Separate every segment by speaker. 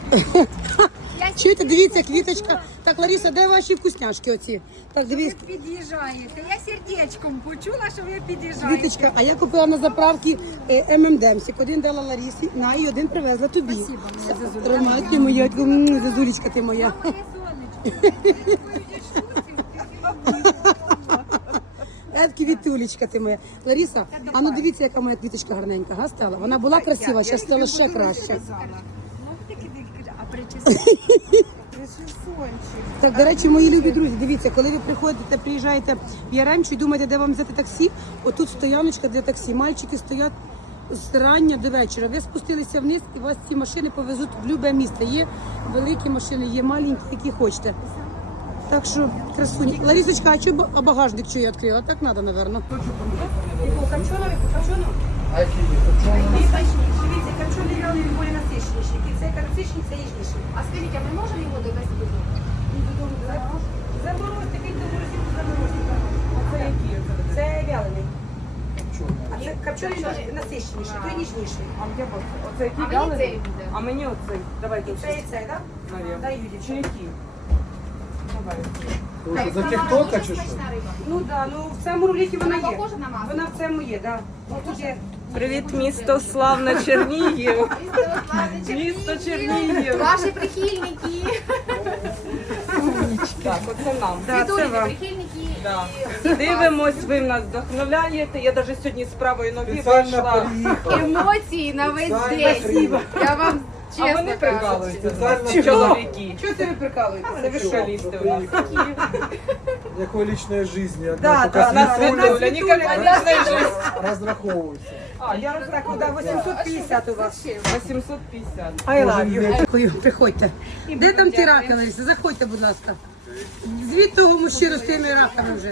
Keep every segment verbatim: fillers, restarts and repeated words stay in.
Speaker 1: Чуєте, дивіться, квіточка. Так, Лариса, де ваші вкусняшки оці? Так,
Speaker 2: Ви
Speaker 1: дивіться.
Speaker 2: під'їжджаєте. Я сердечком почула, що ви під'їжджаєте.
Speaker 1: Квіточка, а я купила на заправці ем ем демсик. Один дала Ларисі, на і один привезла тобі.
Speaker 2: Спасибо, моя зазуля.
Speaker 1: Роман, ти моя, м, зазулечка ти моя.
Speaker 2: Моє сонечко.
Speaker 1: Е, квітулечка ти моя. Лариса, а ну дивіться, яка моя квіточка гарненька, га, стала? Вона була красива, зараз стала ще краще.
Speaker 2: Ну, таки ти а причесати.
Speaker 1: Так, до речі, мої любі друзі, дивіться, коли ви приходите, приїжджаєте в Яремчу і думаєте, де вам взяти таксі, отут стояночка для таксі. Мальчики стоять з рання до вечора. Ви спустилися вниз і вас ці машини повезуть в любе місто. Є великі машини, є маленькі, які хочете. Так що, красуні. Ларисочка, а чого ба- багажник що я відкрила? Так треба, мабуть. Копченові, копченові?
Speaker 3: А які є? Копчений?
Speaker 1: Дивіться, копчений вялений більш насичніший. Цей насичний, це ніжніший.
Speaker 2: А скажіть, а ми можемо його довести додому?
Speaker 1: Заморозьте, киньте в морозилку, заморозьте. Оце які? Це вялений. А це копчений насичніший, той ніжніший.
Speaker 4: А я б- оце який
Speaker 2: А мені
Speaker 4: вялений?
Speaker 2: цей буде.
Speaker 4: А мені оцей. Давайте
Speaker 1: Це і це, так?
Speaker 4: Навірно.
Speaker 1: Дай Юлі.
Speaker 4: Чи які? Давай.
Speaker 3: Тому що за
Speaker 2: Сама
Speaker 3: тіктока
Speaker 2: дуже
Speaker 3: чи що?
Speaker 2: смачна риба.
Speaker 1: Ну так, ну в цьому рулеті вона
Speaker 2: Вона
Speaker 1: є.
Speaker 2: похожа на масло?
Speaker 1: Вона в цьому є, так. Ну тут є.
Speaker 4: Привіт, місто славне Чернігів. Місто Чернігів.
Speaker 2: Ваші прихильники.
Speaker 4: Так, оце нам.
Speaker 1: Да, це
Speaker 2: Світулі
Speaker 1: вам.
Speaker 2: прихильники.
Speaker 4: Да.
Speaker 2: і-
Speaker 4: Дивимось, ви нас вдохновляєте. Я навіть сьогодні з правої ноги
Speaker 3: Спеціально
Speaker 4: прийшла.
Speaker 3: приїхав.
Speaker 2: Емоції на весь
Speaker 3: Спеціально
Speaker 2: день.
Speaker 3: приїхав.
Speaker 2: Я вам
Speaker 4: А вони
Speaker 2: чесно кажу.
Speaker 4: прикалуються.
Speaker 3: Спеціально
Speaker 4: Чоловіки.
Speaker 1: Чого це ви прикалуєтеся?
Speaker 4: Це вишалісти у нас такі.
Speaker 3: Якої лічної житті.
Speaker 1: Да,
Speaker 3: Одна
Speaker 1: да,
Speaker 3: поки
Speaker 4: Нас
Speaker 3: світуля,
Speaker 4: Світуля, ніколи не життя.
Speaker 3: розраховується.
Speaker 4: А, я
Speaker 1: Так, ну, да, вісімсот п'ятдесят у вас.
Speaker 4: вісімсот п'ятдесят.
Speaker 1: I love you. Дякую, приходьте. Де там ті раки, Лариса? Заходьте, будь ласка. Звідти того мужчину з тими раками вже.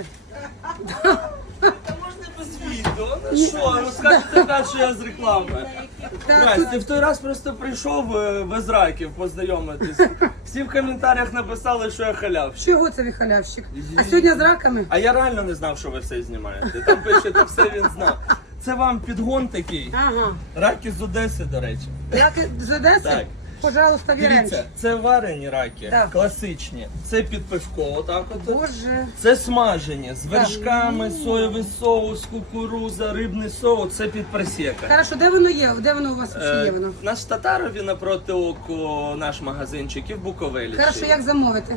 Speaker 5: Відео, ну що, розкажете далі, що я з реклами.
Speaker 1: Так,
Speaker 5: Настя,
Speaker 1: тут-
Speaker 5: ти в той раз просто прийшов е, без раків познайомитись. Всі в коментарях написали, що я халявщик.
Speaker 1: Чого це ви халявщик? А сьогодні з раками?
Speaker 5: А я реально не знав, що ви все знімаєте. Там пишете, все він знав. Це вам підгон такий.
Speaker 1: Ага.
Speaker 5: Раки з Одеси, до речі.
Speaker 1: Раки з Одеси?
Speaker 5: Так.
Speaker 1: Пожалуйста, віренч.
Speaker 5: Дивіться, це варені раки,
Speaker 1: Так.
Speaker 5: класичні. Це під пивко, отак от.
Speaker 1: Боже.
Speaker 5: Це смажені з вершками, соєвий соус, кукуруза, рибний соус, це під просека.
Speaker 1: Хорошо, де воно є? Де воно у вас взагалі є
Speaker 5: Е,
Speaker 1: воно?
Speaker 5: Наш Татарові напроти оку наш магазинчик і в Буковелі.
Speaker 1: Хорошо,
Speaker 5: ще є.
Speaker 1: як замовити?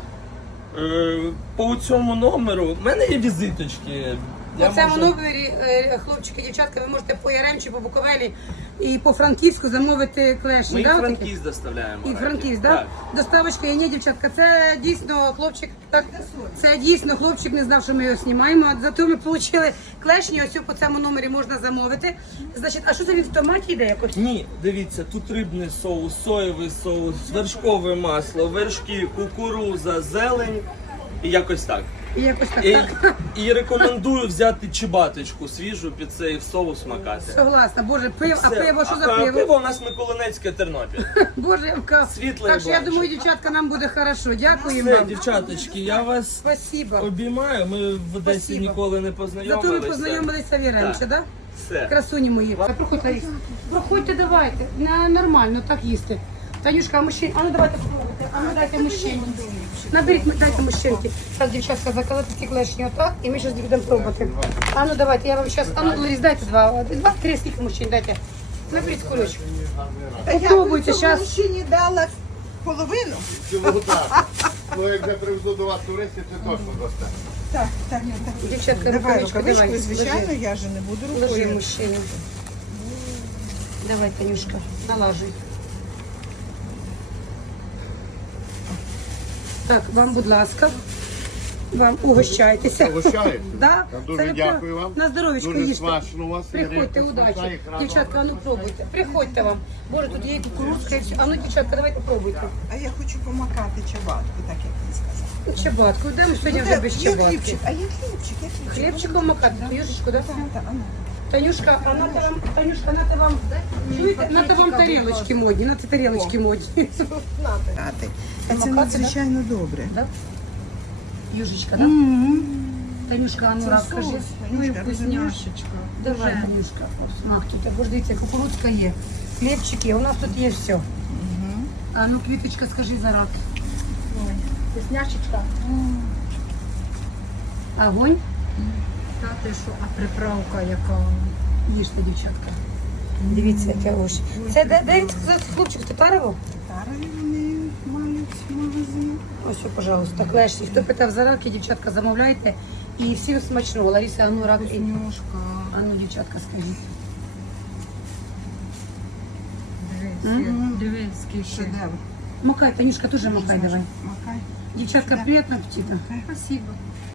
Speaker 5: Е, По цьому номеру в мене є візиточки. Я
Speaker 1: По цьому
Speaker 5: можу-
Speaker 1: номері, е, хлопчики, дівчатка, ви можете по Яремчі, по Буковелі і по Франківську замовити клешні.
Speaker 5: Ми
Speaker 1: да,
Speaker 5: і
Speaker 1: отакі?
Speaker 5: Франківськ доставляємо.
Speaker 1: І
Speaker 5: раки.
Speaker 1: Франківськ, да?
Speaker 5: Так.
Speaker 1: Доставочка є, ні, дівчатка. Це дійсно хлопчик. Так, це дійсно хлопчик не знав, що ми його знімаємо. А зато ми отримали клешні. Ось по цьому номері можна замовити. Значить, а що це він в томаті йде якось?
Speaker 5: Ні, дивіться, тут рибний соус, соєвий соус, вершкове масло, вершки, кукуруза, зелень і якось так.
Speaker 1: І якось так.
Speaker 5: І,
Speaker 1: так.
Speaker 5: і рекомендую взяти чебаточку свіжу під цей соус макати.
Speaker 1: Согласна, боже, пиво, а
Speaker 5: Все.
Speaker 1: пиво, що за
Speaker 5: А,
Speaker 1: пиво?
Speaker 5: Пиво у нас Миколинецьке Тернопіль.
Speaker 1: Боже, я вка-
Speaker 5: Світле
Speaker 1: Так що я
Speaker 5: бачу.
Speaker 1: думаю, дівчатка, нам буде хорошо. Дякую
Speaker 5: Все,
Speaker 1: вам.
Speaker 5: дівчаточки, я вас
Speaker 1: Спасибо.
Speaker 5: обіймаю. Ми в Одесі
Speaker 1: Спасибо.
Speaker 5: ніколи не
Speaker 1: Зато
Speaker 5: познайомилися.
Speaker 1: ми познайомилися віренче,
Speaker 5: Так.
Speaker 1: да?
Speaker 5: Все.
Speaker 1: Красуні мої. Проходьте, Лариса. Проходьте, давайте. На, нормально, так їсти. Танюшка, а мужчин, а ну давайте спробуйте. А ну дайте мужчині. Наберіть, дайте мужчинки. Так, дівчатка, заколоти ці клешні отак, і ми зараз будемо пробувати. А ну давайте, я вам зараз, а ну, Ларис, дайте два, два, три, скільки мужчин, дайте. Наберіть кульочок. Попробуйте зараз.
Speaker 6: Мужчині дала половину.
Speaker 7: Чому так? Ну, як я привезу до вас туристів, це точно дасте.
Speaker 6: Так, так, так.
Speaker 1: Дівчатка,
Speaker 6: Давай
Speaker 1: рукавичку,
Speaker 6: рукавичку,
Speaker 1: давай.
Speaker 6: звичайно,
Speaker 1: Ложи.
Speaker 6: я же не буду
Speaker 1: Ложи
Speaker 6: рукою.
Speaker 1: мужчину. Давай, Танюшка, налажуй. Так, вам, будь ласка, вам угощайтеся.
Speaker 7: Угощаєтеся?
Speaker 1: Да,
Speaker 7: Та дуже
Speaker 1: це ви
Speaker 7: дякую
Speaker 1: прям
Speaker 7: вам.
Speaker 1: На здоров'ячко
Speaker 7: Дуже
Speaker 1: їжте.
Speaker 7: смачно у вас. і
Speaker 1: Приходьте,
Speaker 7: рибка смачна,
Speaker 1: удачі.
Speaker 7: ікра
Speaker 1: Дівчатка, а ну пробуйте. Приходьте вам. Боже, тут є і кукурудзка, і все. А ну, дівчатка, давайте пробуйте.
Speaker 6: А я хочу помакати чабатку, так як ти сказав.
Speaker 1: Чабатку, йдемо сьогодні вже
Speaker 6: Де-
Speaker 1: без
Speaker 6: є
Speaker 1: чабатки.
Speaker 6: хлібчик, а є хлібчик, є хлібчик.
Speaker 1: Хлібчиком макати, юшечку, да?
Speaker 6: Так, так, а ну.
Speaker 1: Танюшка, а нате вам, Танюшка, нате вам, чуєте, нате вам тарілочки модні, нате тарілочки модні.
Speaker 6: Макати. А це
Speaker 1: Макати,
Speaker 6: надзвичайно добре.
Speaker 1: Южечка, да? Танюшка, а ну раз скажи. Ну і
Speaker 6: Танюшка,
Speaker 1: вкусняшечка.
Speaker 6: розумієш?
Speaker 1: Давай, Танюшка, смак тут. Боже, дивіться, кукурудзка є, хлібчик є, у нас тут є все. А ну, квіточка, скажи зарад.
Speaker 2: Ой, вкусняшечка.
Speaker 1: Огонь.
Speaker 2: Та ти що, а приправка яка?
Speaker 1: Їжте, дівчатка. Дивіться, яке ось. Це де, де він сказав, хлопчик, Татарово?
Speaker 6: Тарові вони мають магазин.
Speaker 1: Ось, о, пожалуйста, клешні. Хто питав за раки, дівчатка, замовляйте. І всім смачного. Лариса, а ну рак.
Speaker 6: Вкуснюшка.
Speaker 1: А ну, дівчатка, скажіть.
Speaker 2: Дивись, дивись, скільки.
Speaker 6: Шедевр.
Speaker 1: Макай, Танюшка, теж макай давай.
Speaker 6: Макай.
Speaker 1: Дівчатка, приємного апетиту.
Speaker 2: Спасибо.